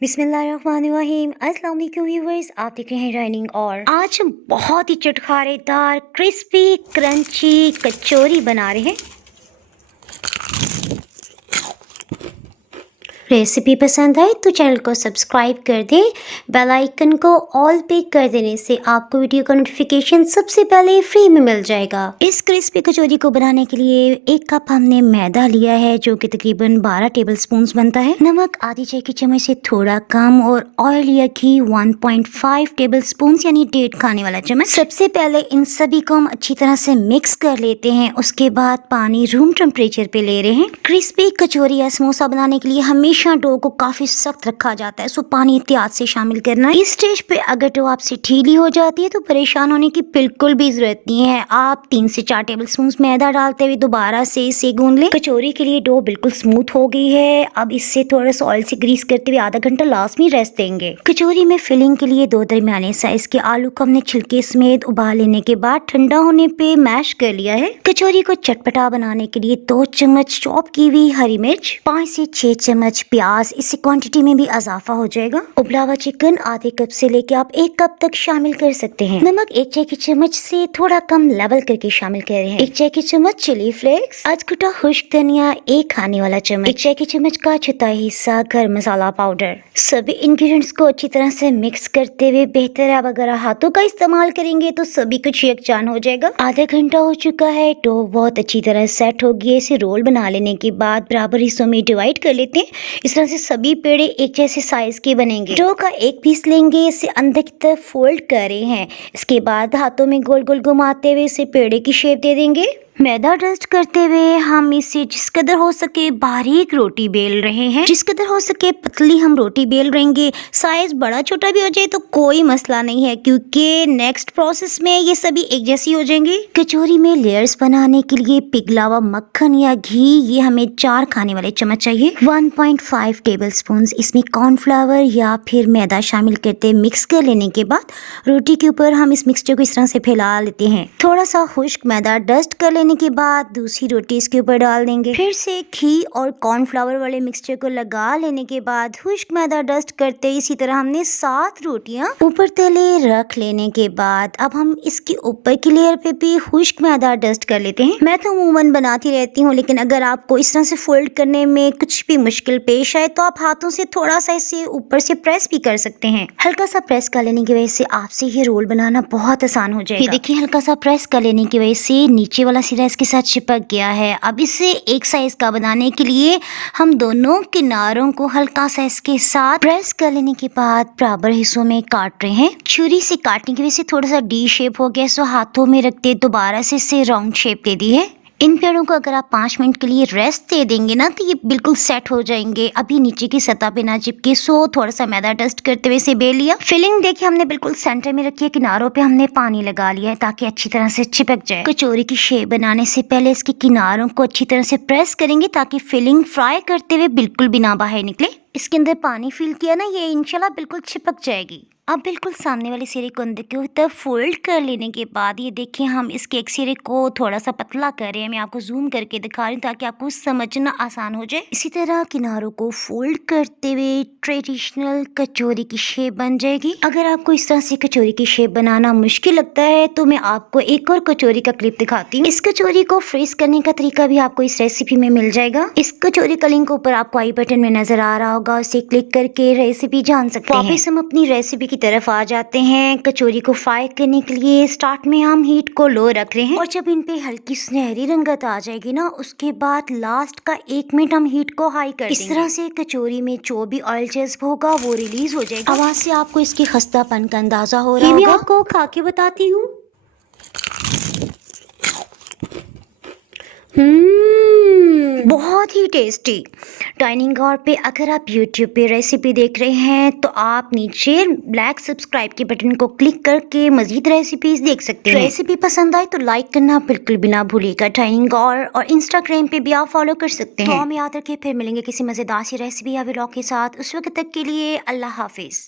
बिस्मिल्लाहिर्रहमानिर्रहीम। अस्सलाम वालेकुम व्यूअर्स, आप देख रहे हैं डाइनिंग। और आज हम बहुत ही चटखारेदार क्रिस्पी क्रंची कचौरी बना रहे हैं। रेसिपी पसंद आए तो चैनल को सब्सक्राइब कर दें। बेल आइकन को ऑल पे कर देने से आपको वीडियो का नोटिफिकेशन सबसे पहले फ्री में मिल जाएगा। इस क्रिस्पी कचौरी को बनाने के लिए 1 कप हमने मैदा लिया है, जो कि तकरीबन 12 टेबलस्पून बनता है। नमक आधी चाय की चम्मच से थोड़ा कम, और ऑयल या घी 1.5 टेबलस्पून यानी 1.5 खाने वाला चम्मच। सबसे पहले इन सभी को हम अच्छी तरह से मिक्स कर लेते हैं। उसके बाद पानी रूम टेम्परेचर पे ले रहे हैं। क्रिस्पी कचौरी या समोसा बनाने के लिए हमेशा डो को काफी सख्त रखा जाता है, सो पानी एहतियात से शामिल करना है। इस स्टेज पे अगर डो आपसे ढीली हो जाती है तो परेशान होने की बिल्कुल भी जरूरत नहीं है। आप 3 से 4 टेबलस्पून मैदा डालते हुए दोबारा से इसे गूंद लें। कचौरी के लिए डो बिल्कुल स्मूथ हो गई है। अब इससे थोड़ा सा ऑयल से ग्रीस करते हुए आधा घंटा लाजमी रेस्ट देंगे। कचौरी में फिलिंग के लिए 2 दरमियाने साइज के आलू को हमने छिलके समेत उबाल लेने के बाद ठंडा होने पे मैश कर लिया है। कचौरी को चटपटा बनाने के लिए 2 चम्मच चॉप की हुई हरी मिर्च, 5 से 6 चम्मच प्याज, इससे क्वांटिटी में भी इजाफा हो जाएगा। उबला हुआ चिकन आधे कप से लेके आप 1 कप तक शामिल कर सकते हैं। नमक 1 चाय की चम्मच से थोड़ा कम लेवल करके शामिल कर रहे हैं। 1 चाय की चम्मच चिली फ्लेक्स, अजकुटा खुश्क धनिया 1 खाने वाला चम्मच, 1 चाय की चम्मच का चौथाई हिस्सा गरम मसाला पाउडर। सभी इंग्रेडिएंट्स को अच्छी तरह से मिक्स करते हुए बेहतर है अगर हाथों का इस्तेमाल करेंगे तो सभी कुछ यकजान हो जाएगा। आधा घंटा हो चुका है, डो बहुत अच्छी तरह सेट हो गई है। इसे रोल बना लेने के बाद बराबर हिस्सों में डिवाइड कर लेते हैं। इस तरह से सभी पेड़े एक जैसे साइज के बनेंगे। डो का एक पीस लेंगे, इसे अंदर की तरफ फोल्ड कर रहे हैं। इसके बाद हाथों में गोल गोल घुमाते हुए इसे पेड़े की शेप दे देंगे। मैदा डस्ट करते हुए हम इसे जिस कदर हो सके बारीक रोटी बेल रहे हैं। जिस कदर हो सके पतली हम रोटी बेल रहेंगे। साइज बड़ा छोटा भी हो जाए तो कोई मसला नहीं है, क्योंकि नेक्स्ट प्रोसेस में ये सभी एक जैसी हो जाएंगे। कचौरी में लेयर्स बनाने के लिए पिघला हुआ मक्खन या घी, ये हमें 4 खाने वाले चम्मच चाहिए। 1.5 टेबलस्पून इसमें कॉर्नफ्लावर या फिर मैदा शामिल करते मिक्स कर लेने के बाद रोटी के ऊपर हम इस मिक्सचर को इस तरह से फैला लेते हैं। थोड़ा सा खुश्क मैदा डस्ट कर लेने के बाद दूसरी रोटी इसके ऊपर डाल देंगे। फिर से घी और कॉर्नफ्लावर वाले मिक्सचर को लगा लेने के बाद खुश्क मैदा डस्ट करते इसी तरह हमने 7 रोटियां ऊपर तले रख लेने के बाद अब हम इसके ऊपर की लेयर पे भी खुश्क मैदा डस्ट कर लेते हैं। मैं तो अमूमन बनाती रहती हूँ, लेकिन अगर आपको इस तरह से फोल्ड करने में कुछ भी मुश्किल पेश आए तो आप हाथों से थोड़ा सा इसे ऊपर से प्रेस भी कर सकते हैं। हल्का सा प्रेस कर लेने की वजह से आपसे ये रोल बनाना बहुत आसान हो जाएगा। ये देखिए, हल्का सा प्रेस कर लेने की वजह से नीचे वाला सिरा इसके साथ चिपक गया है। अब इसे एक साइज का बनाने के लिए हम दोनों किनारों को हल्का सा इसके साथ प्रेस कर लेने के बाद बराबर हिस्सों में काट रहे हैं। छुरी से काटने की वजह से थोड़ा सा डी शेप हो गया, सो हाथों में रखते दोबारा से इसे राउंड शेप दे दी है। इन पेड़ों को अगर आप 5 मिनट के लिए रेस्ट दे देंगे ना तो ये बिल्कुल सेट हो जाएंगे। अभी नीचे की सतह पे ना चिपके, सो थोड़ा सा मैदा डस्ट करते हुए इसे बेल लिया। फिलिंग देखिए हमने बिल्कुल सेंटर में रखी है, किनारों पे हमने पानी लगा लिया है ताकि अच्छी तरह से चिपक जाए। कचौरी की शेप बनाने से पहले इसके किनारों को अच्छी तरह से प्रेस करेंगे ताकि फिलिंग फ्राई करते हुए बिल्कुल भी ना बाहर निकले। इसके अंदर पानी फिल किया ना, ये इंशाल्लाह बिल्कुल चिपक जाएगी। अब बिल्कुल सामने वाले सिरे को अंदर की तरफ फोल्ड कर लेने के बाद ये देखिए हम इसके एक सिरे को थोड़ा सा पतला कर रहे हैं। मैं आपको जूम करके दिखा रही हूँ ताकि आपको समझना आसान हो जाए। इसी तरह किनारों को फोल्ड करते हुए ट्रेडिशनल कचौरी की शेप बन जाएगी। अगर आपको इस तरह से कचौरी की शेप बनाना मुश्किल लगता है तो मैं आपको एक और कचौरी का क्लिप दिखाती हूँ। इस कचौरी को फ्रीज करने का तरीका भी आपको इस रेसिपी में मिल जाएगा। इस कचौरी का लिंक ऊपर आपको आई बटन में नजर आ रहा होगा, उसे क्लिक करके रेसिपी जान सकते हैं। वापस हम अपनी रेसिपी की तरफ आ जाते हैं। कचौरी को फ्राई करने के लिए स्टार्ट में हम हीट को लो रख रहे हैं, और जब इन पे हल्की सुनहरी रंगत आ जाएगी ना, उसके बाद लास्ट का 1 मिनट हम हीट को हाई कर देंगे। इस तरह से कचौरी में जो भी ऑयल जज्ब होगा वो रिलीज हो जाएगा। आवाज से आपको इसके खस्तापन का अंदाजा हो रहा होगा। मैं आपको खा के बताती हूँ। बहुत ही टेस्टी। डाइनिंग हॉल पे अगर आप YouTube पे रेसिपी देख रहे हैं तो आप नीचे ब्लैक सब्सक्राइब के बटन को क्लिक करके मजीद रेसिपीज देख सकते हैं। रेसिपी पसंद आए तो लाइक करना बिल्कुल भी ना भूलिएगा। डाइनिंग हॉल और इंस्टाग्राम पे भी आप फॉलो कर सकते हैं। तो हम याद रखिए, फिर मिलेंगे किसी मजेदार सी रेसिपी या व्लॉग के साथ। उस वक्त तक के लिए अल्लाह हाफिज।